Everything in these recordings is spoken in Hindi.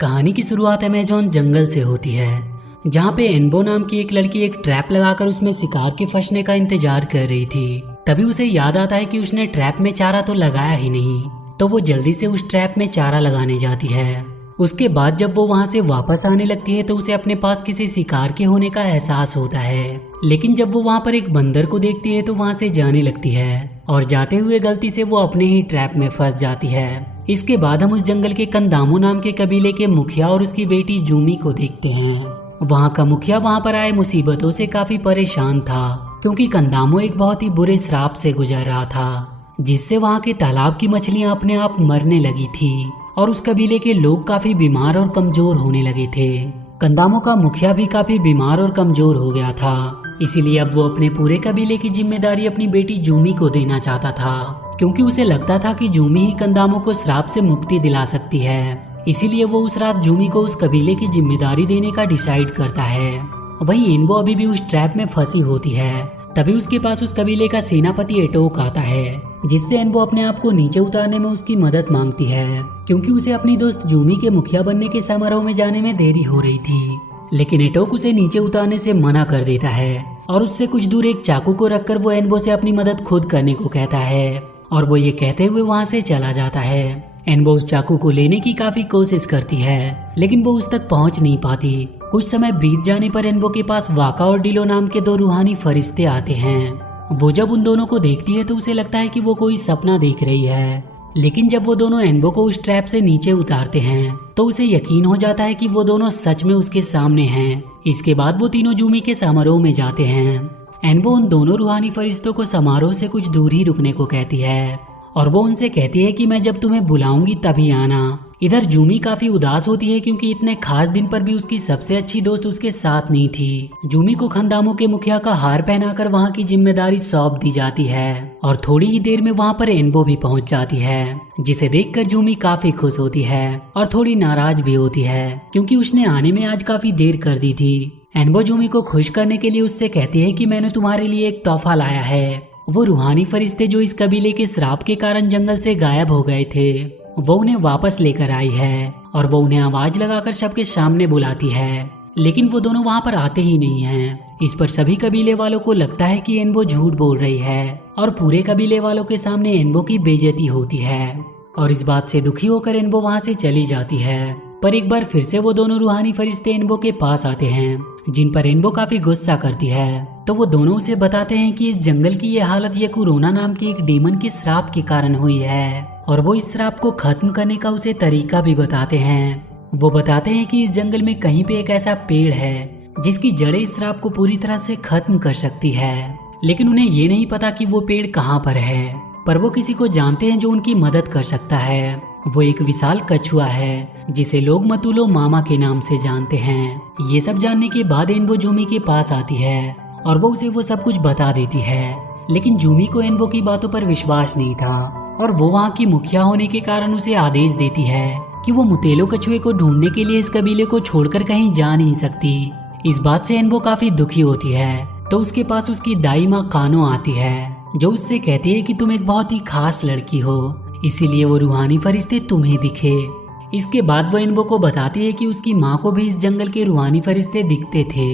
कहानी की शुरुआत अमेज़न जंगल से होती है, जहाँ पे एनबो नाम की एक लड़की एक ट्रैप लगाकर उसमें शिकार के फंसने का इंतजार कर रही थी। तभी उसे याद आता है कि उसने ट्रैप में चारा तो लगाया ही नहीं, तो वो जल्दी से उस ट्रैप में चारा लगाने जाती है। उसके बाद जब वो वहाँ से वापस आने लगती है तो उसे अपने पास किसी शिकार के होने का एहसास होता है। लेकिन जब वो वहाँ पर एक बंदर को देखती है तो वहाँ से जाने लगती है और जाते हुए गलती से वो अपने ही ट्रैप में फंस जाती है। इसके बाद हम उस जंगल के कंदामू नाम के कबीले के मुखिया और उसकी बेटी जूमी को देखते हैं। वहाँ का मुखिया वहाँ पर आए मुसीबतों से काफी परेशान था, क्योंकि कंदामू एक बहुत ही बुरे श्राप से गुजर रहा था, जिससे वहाँ के तालाब की मछलियाँ अपने आप मरने लगी थी और उस कबीले के लोग काफी बीमार और कमजोर होने लगे थे। कंदामू का मुखिया भी काफी बीमार और कमजोर हो गया था, इसीलिए अब वो अपने पूरे कबीले की जिम्मेदारी अपनी बेटी जूमी को देना चाहता था, क्योंकि उसे लगता था कि जूमी ही कंदामू को श्राप से मुक्ति दिला सकती है। इसीलिए वो उस रात जूमी को उस कबीले की जिम्मेदारी देने का डिसाइड करता है। वहीं एनबो अभी भी उस ट्रैप में फंसी होती है। तभी उसके पास उस कबीले का सेनापति एटोक आता है, जिससे एनबो अपने आप को नीचे उतारने में उसकी मदद मांगती है, क्योंकि उसे अपनी दोस्त जूमी के मुखिया बनने के समारोह में जाने में देरी हो रही थी। लेकिन एटोक उसे नीचे उतारने से मना कर देता है और उससे कुछ दूर एक चाकू को रखकर वो एनबो से अपनी मदद खुद करने को कहता है और वो ये कहते हुए वहाँ से चला जाता है। एनबो उस चाकू को लेने की काफी कोशिश करती है, लेकिन वो उस तक पहुँच नहीं पाती। कुछ समय बीत जाने पर एनबो के पास वाका और डिलो नाम के दो रूहानी फरिश्ते आते हैं। वो जब उन दोनों को देखती है तो उसे लगता है कि वो कोई सपना देख रही है, लेकिन जब वो दोनों एनबो को उस ट्रैप से नीचे उतारते हैं तो उसे यकीन हो जाता है कि वो दोनों सच में उसके सामने हैं। इसके बाद वो तीनों जूमी के समारोह में जाते हैं। एनबो उन दोनों रूहानी फरिश्तों को समारोह से कुछ दूर ही रुकने को कहती है और वो उनसे कहती है कि मैं जब तुम्हें बुलाऊंगी तभी आना। इधर जूमी काफी उदास होती है, क्योंकि इतने खास दिन पर भी उसकी सबसे अच्छी दोस्त उसके साथ नहीं थी। जूमी को खंदामू के मुखिया का हार पहनाकर वहाँ की जिम्मेदारी सौंप दी जाती है और थोड़ी ही देर में वहाँ पर एनबो भी पहुँच जाती है, जिसे देखकर जूमी काफी खुश होती है और थोड़ी नाराज भी होती है, क्योंकि उसने आने में आज काफी देर कर दी थी। एनबो जूमी को खुश करने के लिए उससे कहती है कि मैंने तुम्हारे लिए एक तोहफा लाया है। वो रूहानी फरिश्ते जो इस कबीले के श्राप के कारण जंगल से गायब हो गए थे, वो उन्हें वापस लेकर आई है और वो उन्हें आवाज लगाकर सबके सामने बुलाती है, लेकिन वो दोनों वहाँ पर आते ही नहीं हैं। इस पर सभी कबीले वालों को लगता है कि एनबो झूठ बोल रही है और पूरे कबीले वालों के सामने एनबो की बेइज्जती होती है और इस बात से दुखी होकर एनबो वहाँ से चली जाती है। पर एक बार फिर से वो दोनों रूहानी फरिश्ते एनबो के पास आते हैं, जिन पर एनबो काफी गुस्सा करती है। तो वो दोनों उसे बताते हैं कि इस जंगल की ये हालत ये कोरोना नाम के एक डीमन के श्राप के कारण हुई है और वो इस श्राप को खत्म करने का उसे तरीका भी बताते हैं। वो बताते हैं कि इस जंगल में कहीं पे एक ऐसा पेड़ है जिसकी जड़ें इस श्राप को पूरी तरह से खत्म कर सकती है, लेकिन उन्हें ये नहीं पता कि वो पेड़ कहाँ पर है। पर वो किसी को जानते हैं जो उनकी मदद कर सकता है। वो एक विशाल कछुआ है जिसे लोग मतुलो मामा के नाम से जानते हैं। ये सब जानने के बाद एनबो जूमी के पास आती है और वो उसे वो सब कुछ बता देती है, लेकिन जूमी को एनबो की बातों पर विश्वास नहीं था और वो वहाँ की मुखिया होने के कारण उसे आदेश देती है कि वो मुतेलो कछुए को ढूंढने के लिए इस कबीले को छोड़कर कहीं जा नहीं सकती। इस बात से एनबो काफी दुखी होती है, तो उसके पास उसकी दाई माँ कानो आती है, जो उससे कहती है कि तुम एक बहुत ही खास लड़की हो, इसीलिए वो रूहानी फरिश्ते तुम्हें दिखे। इसके बाद वो एनबो को बताती है कि उसकी माँ को भी इस जंगल के रूहानी फरिश्ते दिखते थे।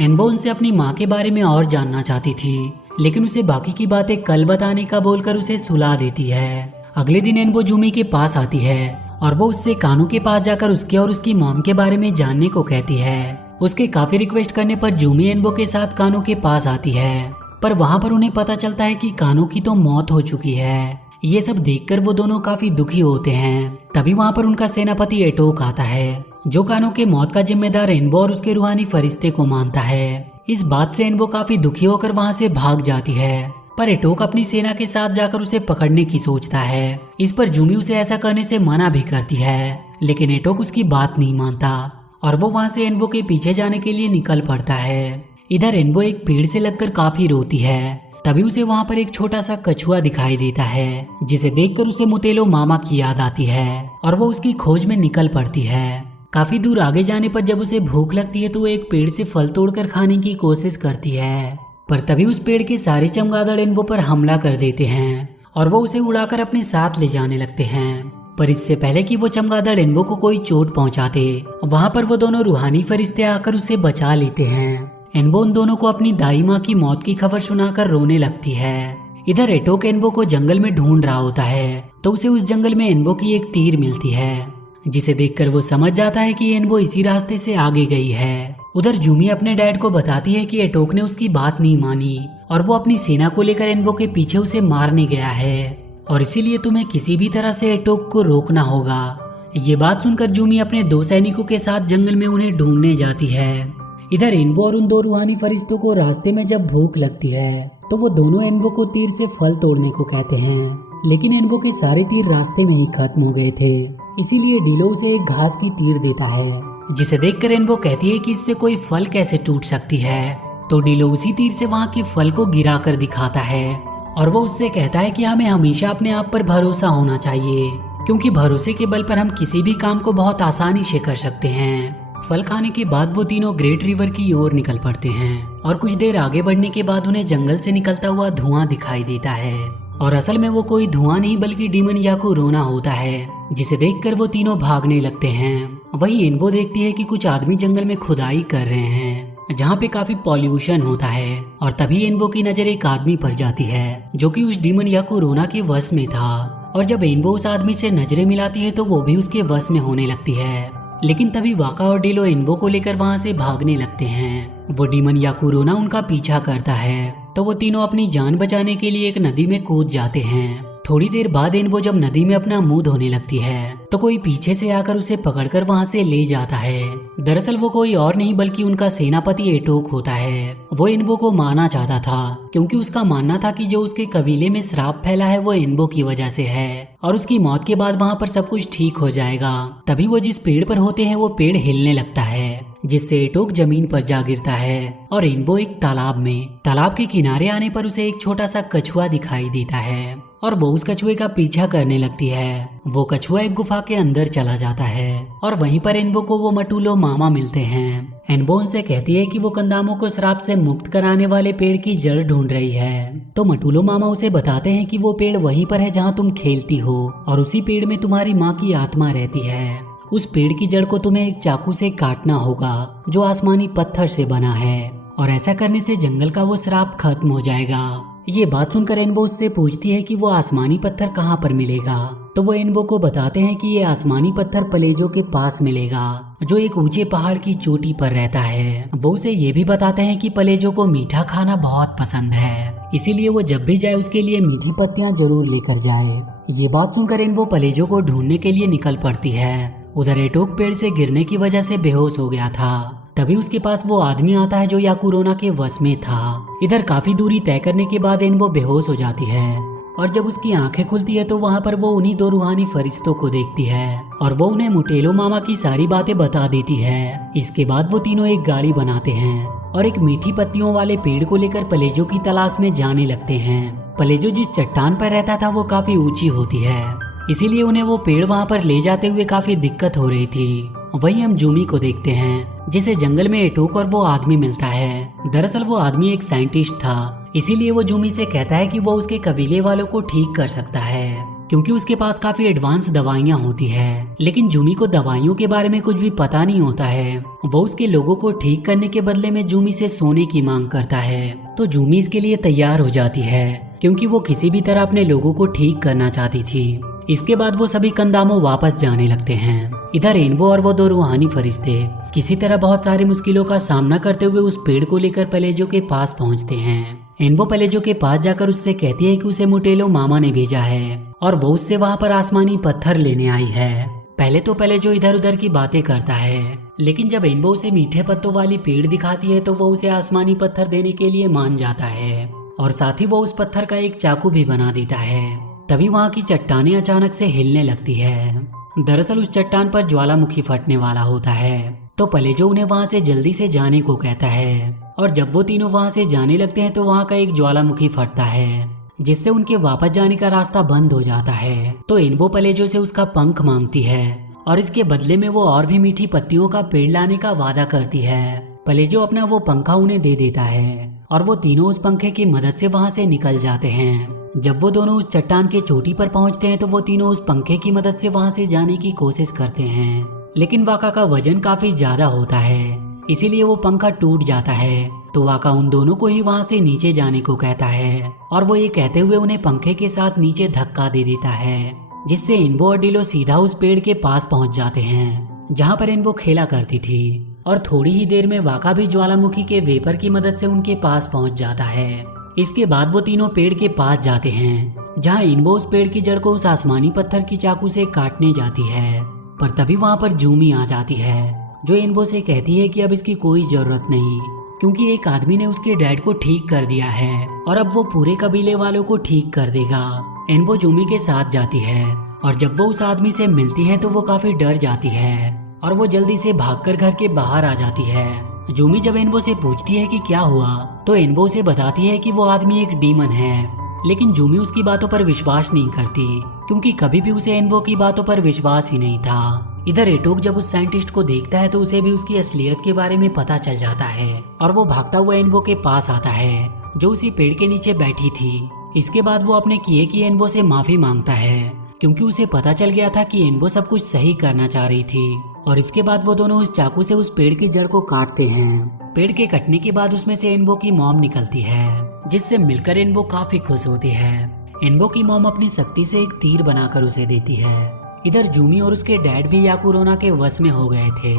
एनबो उनसे अपनी माँ के बारे में और जानना चाहती थी, लेकिन उसे बाकी की बातें कल बताने का बोलकर उसे सुला देती है। अगले दिन एनबो जूमी के पास आती है और वो उससे कानू के पास जाकर उसके और उसकी मॉम के बारे में जानने को कहती है। उसके काफी रिक्वेस्ट करने पर जूमी एनबो के साथ कानू के पास आती है, पर वहाँ पर उन्हें पता चलता है कि कानू की तो मौत हो चुकी है। ये सब देखकर वो दोनों काफी दुखी होते हैं। तभी वहाँ पर उनका सेनापति एटोक आता है, जो कानो के मौत का जिम्मेदार एनबो और उसके रूहानी फरिश्ते को मानता है। इस बात से एनबो काफी दुखी होकर वहाँ से भाग जाती है, पर एटोक अपनी सेना के साथ जाकर उसे पकड़ने की सोचता है। इस पर जूमी उसे ऐसा करने से मना भी करती है, लेकिन एटोक उसकी बात नहीं मानता और वो वहाँ से एनबो के पीछे जाने के लिए निकल पड़ता है। इधर एनबो एक पेड़ से लगकर काफी रोती है। तभी उसे वहाँ पर एक छोटा सा कछुआ दिखाई देता है, जिसे देखकर उसे मुतेलो मामा की याद आती है और वो उसकी खोज में निकल पड़ती है। काफी दूर आगे जाने पर जब उसे भूख लगती है तो वो एक पेड़ से फल तोड़कर खाने की कोशिश करती है, पर तभी उस पेड़ के सारे चमगादड़ एनबो पर हमला कर देते हैं और वो उसे उड़ाकर अपने साथ ले जाने लगते हैं। पर इससे पहले कि वो चमगादड़ एनबो को कोई चोट पहुंचाते, वहां पर वो दोनों रूहानी फरिश्ते आकर उसे बचा लेते हैं। एनबो उन दोनों को अपनी दाई माँ की मौत की खबर सुनाकर रोने लगती है। इधर एटोक एनबो को जंगल में ढूंढ रहा होता है, तो उसे उस जंगल में एनबो की एक तीर मिलती है, जिसे देखकर वो समझ जाता है कि एनबो इसी रास्ते से आगे गई है। उधर जूमी अपने डैड को बताती है कि एटोक ने उसकी बात नहीं मानी और वो अपनी सेना को लेकर एनबो के पीछे उसे मारने गया है, और इसीलिए तुम्हें किसी भी तरह से एटोक को रोकना होगा। ये बात सुनकर जूमी अपने 2 सैनिकों के साथ जंगल में उन्हें ढूंढने जाती है। इधर एनबो और उन 2 रूहानी फरिश्तों को रास्ते में जब भूख लगती है, तो वो दोनों एनबो को तीर से फल तोड़ने को कहते हैं, लेकिन एनबो के सारे तीर रास्ते में ही खत्म हो गए थे। इसीलिए डीलो उसे एक घास की तीर देता है, जिसे देखकर एनबो कहती है कि इससे कोई फल कैसे टूट सकती है। तो डीलो उसी तीर से वहाँ के फल को गिरा कर दिखाता है, और वो उससे कहता है कि हमें हमेशा अपने आप पर भरोसा होना चाहिए, क्योंकि भरोसे के बल पर हम किसी भी काम को बहुत आसानी से कर सकते हैं। फल खाने के बाद वो तीनों ग्रेट रिवर की ओर निकल पड़ते हैं, और कुछ देर आगे बढ़ने के बाद उन्हें जंगल से निकलता हुआ धुआं दिखाई देता है, और असल में वो कोई धुआं नहीं बल्कि डीमन याकुरोना होता है, जिसे देखकर वो तीनों भागने लगते हैं। वहीं एनबो देखती है कि कुछ आदमी जंगल में खुदाई कर रहे हैं, जहाँ पे काफी पॉल्यूशन होता है, और तभी एनबो की नजर एक आदमी पर जाती है जो कि उस डीमन याकुरोना के वश में था। और जब एनबो उस आदमी से नजरें मिलाती है तो वो भी उसके वश में होने लगती है, लेकिन तभी वाका और डीलो एनबो को लेकर वहाँ से भागने लगते हैं। वो डीमन याकुरोना उनका पीछा करता है, तो वो तीनों अपनी जान बचाने के लिए एक नदी में कूद जाते हैं। थोड़ी देर बाद एनबो जब नदी में अपना मुंह धोने लगती है, तो कोई पीछे से आकर उसे पकड़कर वहाँ से ले जाता है। दरअसल वो कोई और नहीं बल्कि उनका सेनापति एटोक होता है। वो एनबो को मारना चाहता था, क्योंकि उसका मानना था कि जो उसके कबीले में श्राप फैला है वो एनबो की वजह से है, और उसकी मौत के बाद वहाँ पर सब कुछ ठीक हो जाएगा। तभी वो जिस पेड़ पर होते हैं वो पेड़ हिलने लगता है, जिससे एटोक जमीन पर जा गिरता है, और एनबो एक तालाब में। तालाब के किनारे आने पर उसे एक छोटा सा कछुआ दिखाई देता है, और वो उस कछुए का पीछा करने लगती है। वो कछुआ एक गुफा के अंदर चला जाता है, और वहीं पर एनबो को वो मटुलो मामा मिलते हैं। एनबो उनसे कहती है कि वो कंदामो को श्राप से मुक्त कराने वाले पेड़ की जड़ ढूंढ रही है। तो मटुलो मामा उसे बताते हैं कि वो पेड़ वहीं पर है जहाँ तुम खेलती हो, और उसी पेड़ में तुम्हारी माँ की आत्मा रहती है। उस पेड़ की जड़ को तुम्हें एक चाकू से काटना होगा, जो आसमानी पत्थर से बना है, और ऐसा करने से जंगल का वो श्राप खत्म हो जाएगा। ये बात सुनकर एनबो उससे पूछती है कि वो आसमानी पत्थर कहाँ पर मिलेगा। तो वो एनबो को बताते हैं कि ये आसमानी पत्थर पलेजो के पास मिलेगा, जो एक ऊंचे पहाड़ की चोटी पर रहता है। वो उसे ये भी बताते हैं कि पलेजो को मीठा खाना बहुत पसंद है, इसीलिए वो जब भी जाए उसके लिए मीठी पत्तियां जरूर लेकर जाए। ये बात सुनकर एनबो पलेजो को ढूंढने के लिए निकल पड़ती है। उधर एटोक पेड़ से गिरने की वजह से बेहोश हो गया था। तभी उसके पास वो आदमी आता है जो याकुरोना के वश में था। इधर काफी दूरी तय करने के बाद एनबो बेहोश हो जाती है, और जब उसकी आंखें खुलती है तो वहाँ पर वो उन्हीं 2 रूहानी फरिश्तों को देखती है, और वो उन्हें मुटेलो मामा की सारी बातें बता देती है। इसके बाद वो तीनों एक गाड़ी बनाते हैं और एक मीठी पत्तियों वाले पेड़ को लेकर पलेजो की तलाश में जाने लगते हैं। पलेजो जिस चट्टान पर रहता था वो काफी ऊंची होती है, इसीलिए उन्हें वो पेड़ वहाँ पर ले जाते हुए काफी दिक्कत हो रही थी। वहीं हम जूमी को देखते हैं, जिसे जंगल में एटोक और वो आदमी मिलता है। दरअसल वो आदमी एक साइंटिस्ट था, इसीलिए वो जूमी से कहता है कि वो उसके कबीले वालों को ठीक कर सकता है, क्योंकि उसके पास काफी एडवांस दवाइयाँ होती है। लेकिन जूमी को दवाइयों के बारे में कुछ भी पता नहीं होता है। वो उसके लोगों को ठीक करने के बदले में जूमी से सोने की मांग करता है। तो जूमी इसके लिए तैयार हो जाती है, क्योंकि वो किसी भी तरह अपने लोगों को ठीक करना चाहती थी। इसके बाद वो सभी कंदामो वापस जाने लगते हैं। इधर एनबो और वो 2 रूहानी फरिश्ते किसी तरह बहुत सारी मुश्किलों का सामना करते हुए उस पेड़ को लेकर पलेजो के पास पहुंचते हैं। एनबो पलेजो के पास जाकर उससे कहती है कि उसे मुटेलो मामा ने भेजा है, और वो उससे वहाँ पर आसमानी पत्थर लेने आई है। पहले तो पलेजो इधर उधर की बातें करता है, लेकिन जब एनबो उसे मीठे पत्तों वाली पेड़ दिखाती है तो वो उसे आसमानी पत्थर देने के लिए मान जाता है, और साथ ही वो उस पत्थर का एक चाकू भी बना देता है। तभी वहाँ की चट्टानें अचानक से हिलने लगती है। दरअसल उस चट्टान पर ज्वालामुखी फटने वाला होता है। तो पलेजो उन्हें वहाँ से जल्दी से जाने को कहता है, और जब वो तीनों वहाँ से जाने लगते हैं तो वहाँ का एक ज्वालामुखी फटता है, जिससे उनके वापस जाने का रास्ता बंद हो जाता है। तो एनबो पलेजो से उसका पंख मांगती है, और इसके बदले में वो और भी मीठी पत्तियों का पेड़ लाने का वादा करती है। पलेजो अपना वो पंखा उन्हें दे देता है, और वो तीनों उस पंखे की मदद से वहां से निकल जाते हैं। जब वो दोनों उस चट्टान के चोटी पर पहुंचते हैं तो वो तीनों उस पंखे की मदद से वहां से जाने की कोशिश करते हैं, लेकिन वाका का वजन काफी ज्यादा होता है, इसीलिए वो पंखा टूट जाता है। तो वाका उन दोनों को ही वहां से नीचे जाने को कहता है और वो ये कहते हुए उन्हें पंखे के साथ नीचे धक्का दे देता है, जिससे इन्बो और डिलो सीधा उस पेड़ के पास पहुंच जाते हैं जहां पर इन्बो खेला करती थी। और थोड़ी ही देर में वाका भी ज्वालामुखी के वेपर की मदद से उनके पास पहुंच जाता है। इसके बाद वो तीनों पेड़ के पास जाते हैं जहां इन्बो उस पेड़ की जड़ को उस आसमानी पत्थर की चाकू से काटने जाती है, पर तभी वहां पर जूमी आ जाती है जो इन्बो से कहती है कि अब इसकी कोई जरूरत नहीं, क्योंकि एक आदमी ने उसके डैड को ठीक कर दिया है और अब वो पूरे कबीले वालों को ठीक कर देगा। इन्बो जूमी के साथ जाती है और जब वो उस आदमी से मिलती है तो वो काफी डर जाती है और वो जल्दी से भागकर घर के बाहर आ जाती है। जूमी जब इन्बो से पूछती है कि क्या हुआ तो इन्बो उसे बताती है कि वो आदमी एक डीमन है, लेकिन जूमी उसकी बातों पर विश्वास नहीं करती क्योंकि कभी भी उसे इन्बो की बातों पर विश्वास ही नहीं था। इधर एटोक जब उस साइंटिस्ट को देखता है तो उसे भी उसकी असलियत के बारे में पता चल जाता है और वो भागता हुआ इन्बो के पास आता है जो उसी पेड़ के नीचे बैठी थी। इसके बाद वो अपने किए की इन्बो से माफी मांगता है क्योंकि उसे पता चल गया था कि इन्बो सब कुछ सही करना चाह रही थी। और इसके बाद वो दोनों उस चाकू से उस पेड़ की जड़ को काटते हैं। पेड़ के कटने के बाद उसमें से इन्बो की मॉम निकलती है, जिससे मिलकर इन्बो काफी खुश होती है। इन्बो की मॉम अपनी शक्ति से एक तीर बनाकर उसे देती है। इधर जूमी और उसके डैड भी याकुरोना के वश में हो गए थे,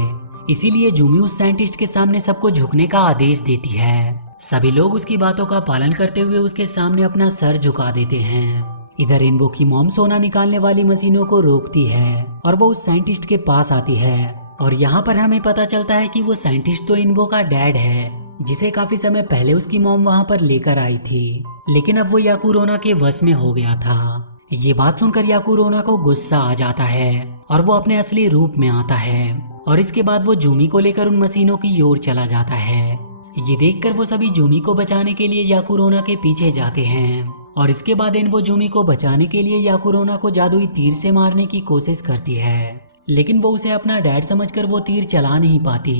इसीलिए जूमी उस साइंटिस्ट के सामने सबको झुकने का आदेश देती है। सभी लोग उसकी बातों का पालन करते हुए उसके सामने अपना सर झुका देते हैं। इधर इन्बो की मॉम सोना निकालने वाली मशीनों को रोकती है और वो उस साइंटिस्ट के पास आती है और यहाँ पर हमें पता चलता है कि वो साइंटिस्ट तो इन्बो का डैड है, जिसे काफी समय पहले उसकी मॉम वहाँ पर लेकर आई थी, लेकिन अब वो याकुरोना के वश में हो गया था। ये बात सुनकर याकुरोना को गुस्सा आ जाता है और वो अपने असली रूप में आता है और इसके बाद वो जूमी को लेकर उन मशीनों की ओर चला जाता है। ये देखकर वो सभी जूमी को बचाने के लिए याकुरोना के पीछे जाते हैं और इसके बाद इन्बो जूमी को बचाने के लिए याकुरोना को जादुई तीर से मारने की कोशिश करती है, लेकिन वो उसे अपना डैड समझकर वो तीर चला नहीं पाती।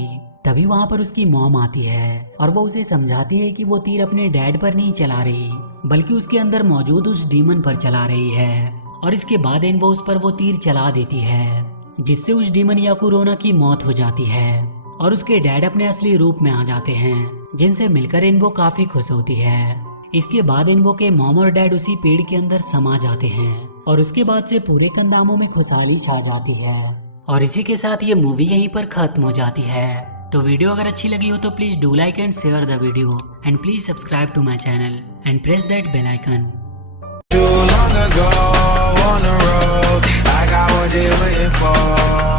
तभी वहाँ पर उसकी मॉम आती है और वो उसे समझाती है कि वो तीर अपने डैड पर नहीं चला रही बल्कि उसके अंदर मौजूद उस डीमन पर चला रही है। और इसके बाद इन्बो उस पर वो तीर चला देती है, जिससे उस डीमन याकुरोना की मौत हो जाती है और उसके डैड अपने असली रूप में आ जाते हैं, जिनसे मिलकर इन्बो काफी खुश होती है। इसके बाद इन्बो के मॉम और डैड उसी पेड़ के अंदर समा जाते हैं और उसके बाद से पूरे कंदामों में खुशहाली छा जाती है। और इसी के साथ ये मूवी यहीं पर खत्म हो जाती है। तो वीडियो अगर अच्छी लगी हो तो please do like and share the video and please subscribe to my channel and press that bell icon. Too long ago on the road, I got what they waiting for.